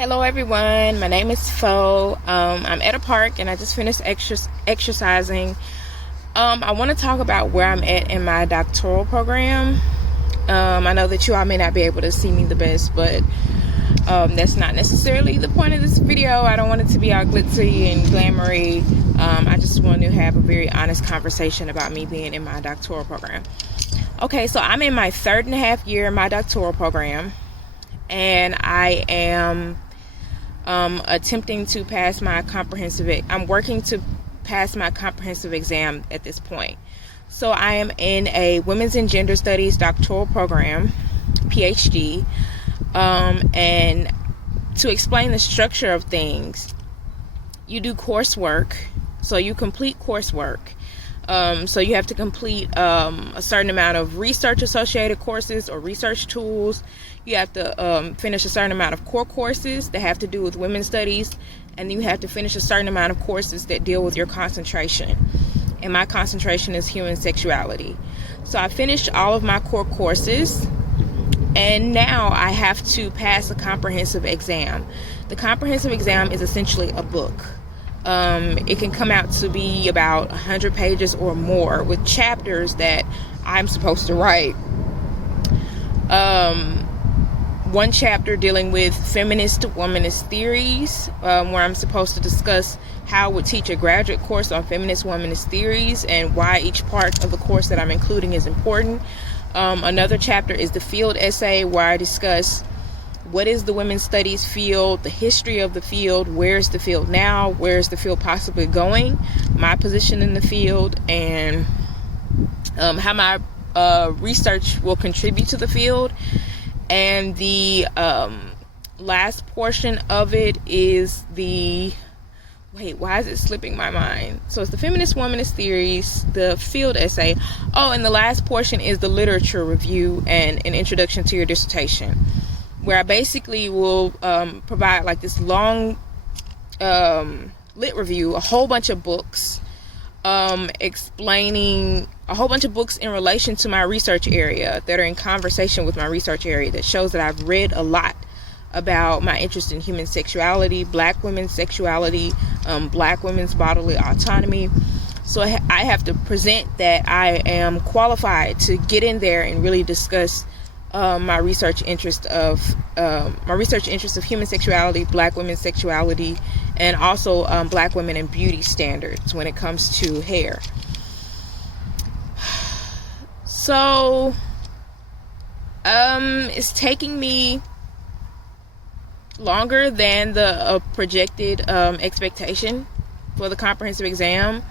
Hello everyone, my name is Fo. I'm at a park and I just finished exercising. I want to talk about where I'm at in my doctoral program. I know that you all may not be able to see me the best, but that's not necessarily the point of this video. I don't want it to be all glitzy and glamoury. I just want to have a very honest conversation about me being in my doctoral program. Okay, so I'm in my 3.5 year in my doctoral program, and I am attempting to pass my I'm working to pass my comprehensive exam at this point. So I am in a Women's and Gender Studies doctoral program, PhD, and to explain the structure of things, you do coursework, so you complete coursework. So you have to complete a certain amount of research associated courses or research tools. You have to finish a certain amount of core courses that have to do with women's studies, and you have to finish a certain amount of courses that deal with your concentration. And my concentration is human sexuality. So I finished all of my core courses, and now I have to pass a comprehensive exam. The comprehensive exam is essentially a book. It can come out to be about 100 pages or more, with chapters that I'm supposed to write. One chapter dealing with feminist womanist theories, where I'm supposed to discuss how I would teach a graduate course on feminist womanist theories and why each part of the course that I'm including is important. Another chapter is the field essay, where I discuss what is the women's studies field, the history of the field, where's the field now, where's the field possibly going, my position in the field, and how my research will contribute to the field. And the last portion of it is why is it slipping my mind? So it's the feminist womanist theories, the field essay. Oh, and the last portion is the literature review and an introduction to your dissertation, where I basically will provide like this long lit review, a whole bunch of books, explaining a whole bunch of books in relation to my research area that are in conversation with my research area, that shows that I've read a lot about my interest in human sexuality, black women's sexuality, black women's bodily autonomy. So I have to present that I am qualified to get in there and really discuss my research interest of human sexuality, black women's sexuality, and also black women and beauty standards when it comes to hair. So it's taking me longer than the projected expectation for the comprehensive exam.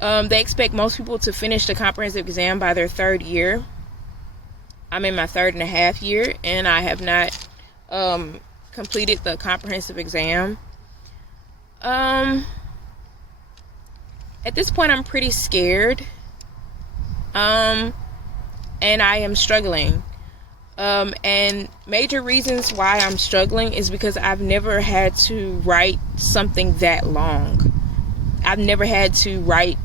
They expect most people to finish the comprehensive exam by their 3rd year. I'm in my 3.5 year, and I have not completed the comprehensive exam. At this point, I'm pretty scared, and I am struggling. And major reasons why I'm struggling is because I've never had to write something that long. I've never had to write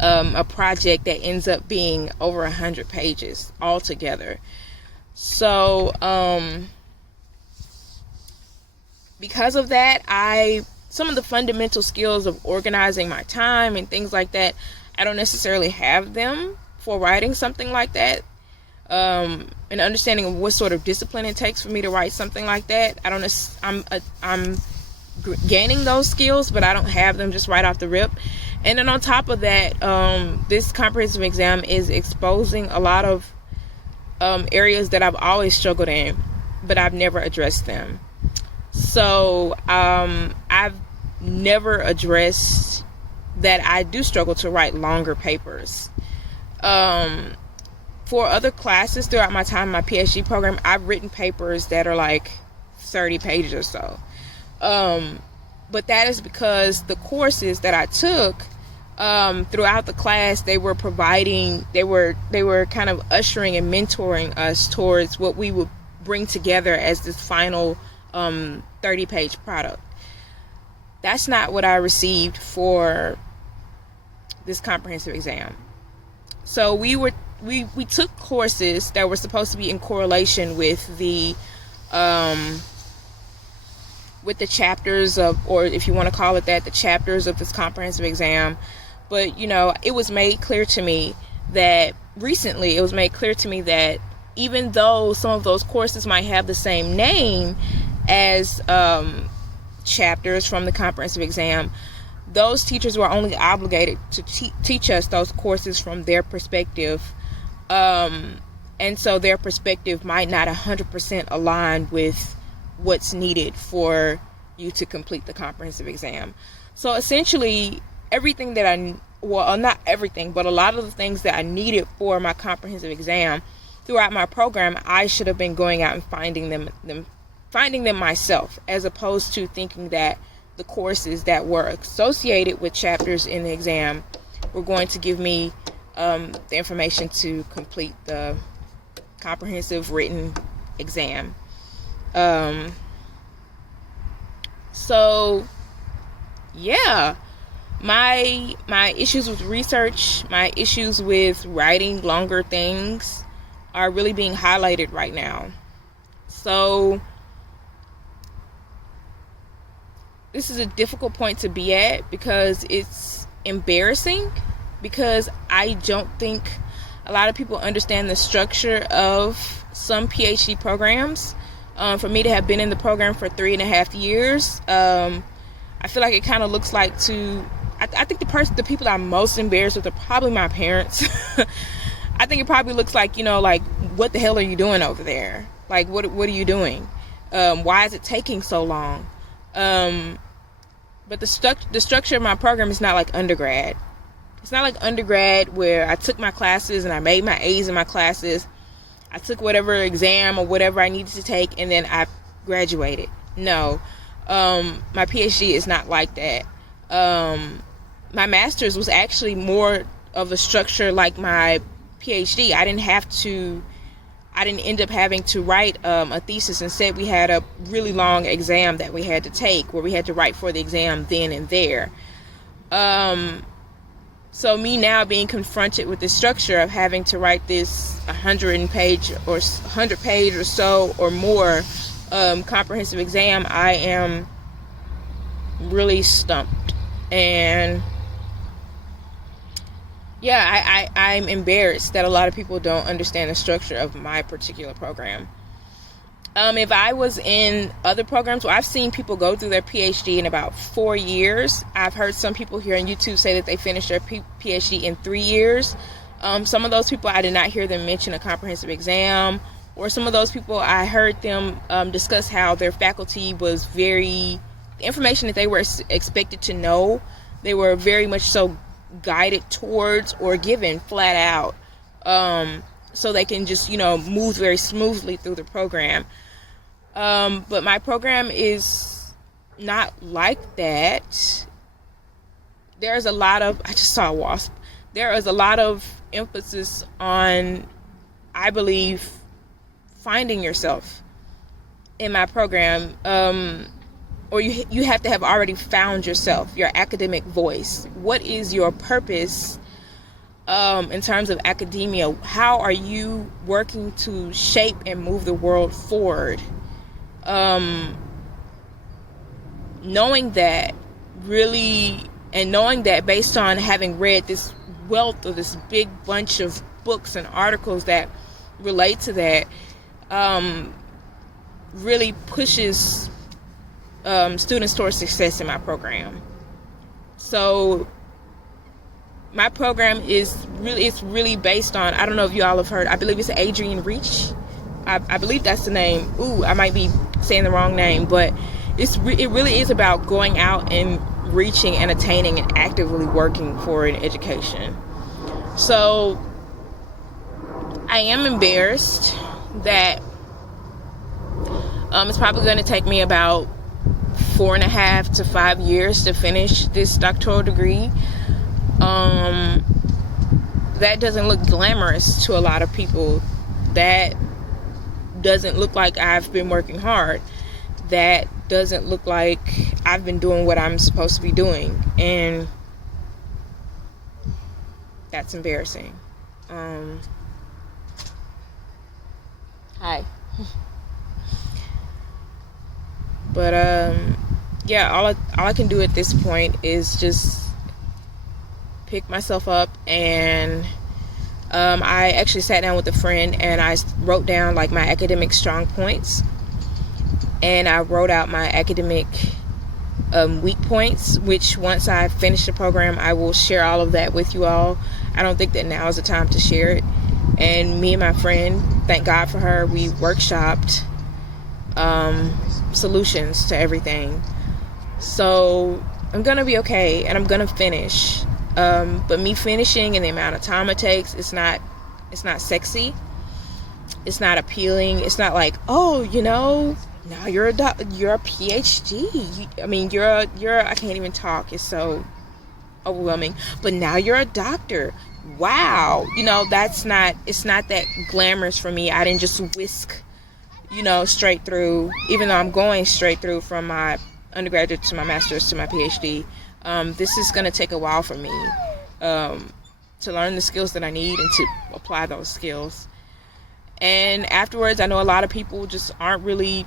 a project that ends up being over 100 pages altogether. So because of that, some of the fundamental skills of organizing my time and things like that, I don't necessarily have them for writing something like that. An understanding of what sort of discipline it takes for me to write something like that. I'm gaining those skills, but I don't have them just right off the rip. And then on top of that, this comprehensive exam is exposing a lot of areas that I've always struggled in, but I've never addressed them. So I've never addressed that I do struggle to write longer papers. For other classes throughout my time in my PhD program, I've written papers that are like 30 pages or so. But that is because the courses that I took throughout the class, they were kind of ushering and mentoring us towards what we would bring together as this final 30-page product. That's not what I received for this comprehensive exam. So we took courses that were supposed to be in correlation with the with the chapters of, or if you want to call it that, the chapters of this comprehensive exam. But it was made clear to me that recently, even though some of those courses might have the same name as chapters from the comprehensive exam, those teachers were only obligated to teach us those courses from their perspective. And so their perspective might not 100% align with what's needed for you to complete the comprehensive exam. So essentially, everything that not everything, but a lot of the things that I needed for my comprehensive exam throughout my program, I should have been going out and finding them myself, as opposed to thinking that the courses that were associated with chapters in the exam were going to give me the information to complete the comprehensive written exam. So yeah, my issues with research, my issues with writing longer things are really being highlighted right now. So this is a difficult point to be at, because it's embarrassing, because I don't think a lot of people understand the structure of some PhD programs. For me to have been in the program for 3.5 years, I feel like it kind of looks like I think the people that I'm most embarrassed with are probably my parents. I think it probably looks like, like, what the hell are you doing over there? Like, what are you doing? Why is it taking so long? But the structure of my program is not like undergrad. It's not like undergrad where I took my classes and I made my A's in my classes. I took whatever exam or whatever I needed to take, and then I graduated. No. My PhD is not like that. My master's was actually more of a structure like my PhD. I didn't end up having to write a thesis. Instead, we had a really long exam that we had to take, where we had to write for the exam then and there. So me now being confronted with the structure of having to write this 100-page or so or more comprehensive exam, I am really stumped. And yeah, I'm embarrassed that a lot of people don't understand the structure of my particular program. If I was in other programs, I've seen people go through their PhD in about 4 years. I've heard some people here on YouTube say that they finished their PhD in 3 years. Some of those people, I did not hear them mention a comprehensive exam. Or some of those people, I heard them discuss how their faculty was the information that they were expected to know, they were very much so guided towards or given flat out, so they can just move very smoothly through the program. But my program is not like that. There's a lot of, I just saw a wasp. There is a lot of emphasis on, I believe, finding yourself in my program. Or you have to have already found yourself, your academic voice. What is your purpose in terms of academia? How are you working to shape and move the world forward? Knowing that based on having read this wealth of this big bunch of books and articles that relate to that, really pushes students towards success in my program. So my program it's really based on, I don't know if you all have heard, I believe it's Adrian Reach. I believe that's the name. I might be saying the wrong name, but it really is about going out and reaching and attaining and actively working for an education. So I am embarrassed that it's probably going to take me about 4.5 to 5 years to finish this doctoral degree. That doesn't look glamorous to a lot of people. That doesn't look like I've been working hard. That doesn't look like I've been doing what I'm supposed to be doing. And that's embarrassing. Hi. But yeah, all I can do at this point is just pick myself up, and I actually sat down with a friend and I wrote down like my academic strong points, and I wrote out my academic weak points, which once I finish the program, I will share all of that with you all. I don't think that now is the time to share it. And me and my friend, thank God for her, we workshopped solutions to everything. So I'm gonna be okay, and I'm gonna finish. But me finishing and the amount of time it takes, it's not sexy. It's not appealing. It's not like, oh, now you're a PhD. You're I can't even talk. It's so overwhelming. But now you're a doctor. Wow. It's not that glamorous for me. I didn't just whisk, straight through, even though I'm going straight through from my undergraduate to my master's to my PhD. This is going to take a while for me to learn the skills that I need and to apply those skills. And afterwards, I know a lot of people just aren't really,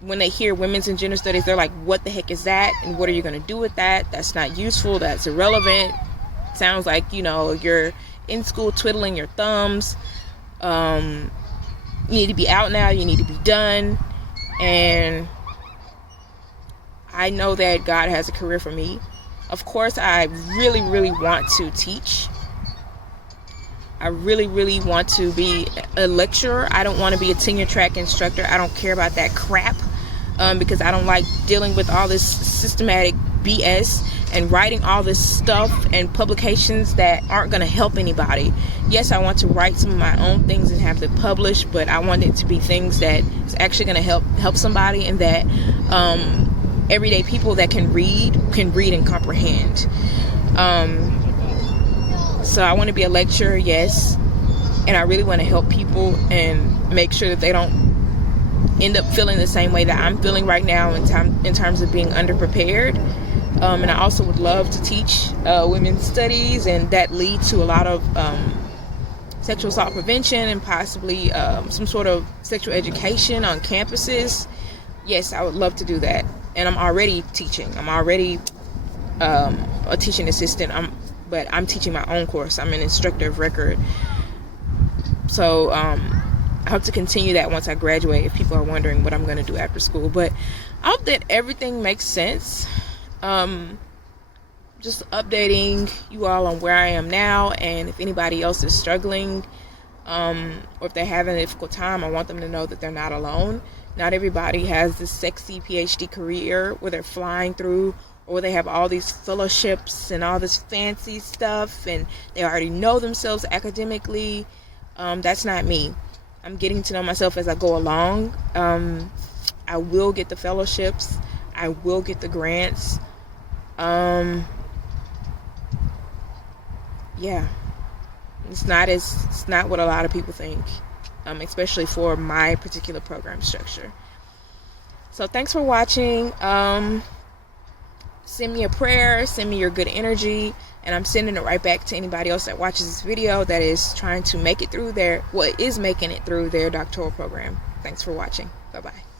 when they hear women's and gender studies, they're like, what the heck is that? And what are you going to do with that? That's not useful. That's irrelevant. Sounds like, you're in school twiddling your thumbs. You need to be out now. You need to be done. And I know that God has a career for me. Of course, I really, really want to teach. I really, really want to be a lecturer. I don't want to be a tenure track instructor. I don't care about that crap because I don't like dealing with all this systematic BS and writing all this stuff and publications that aren't going to help anybody. Yes, I want to write some of my own things and have them published, but I want it to be things that is actually going to help somebody, and that everyday people that can read and comprehend. So I want to be a lecturer, yes, and I really want to help people and make sure that they don't end up feeling the same way that I'm feeling right now in terms of being underprepared. And I also would love to teach women's studies, and that lead to a lot of sexual assault prevention and possibly some sort of sexual education on campuses. Yes, I would love to do that. And I'm already teaching. I'm already a teaching assistant. But I'm teaching my own course. I'm an instructor of record. So I hope to continue that once I graduate, if people are wondering what I'm going to do after school. But I hope that everything makes sense. Just updating you all on where I am now, and if anybody else is struggling or if they're having a difficult time, I want them to know that they're not alone. Not everybody has this sexy PhD career where they're flying through, or they have all these fellowships and all this fancy stuff and they already know themselves academically. That's not me. I'm getting to know myself as I go along. I will get the fellowships. I will get the grants. Yeah. It's not what a lot of people think, especially for my particular program structure. So thanks for watching. Send me a prayer, send me your good energy, and I'm sending it right back to anybody else that watches this video that is trying to make it through is making it through their doctoral program. Thanks for watching. Bye-bye.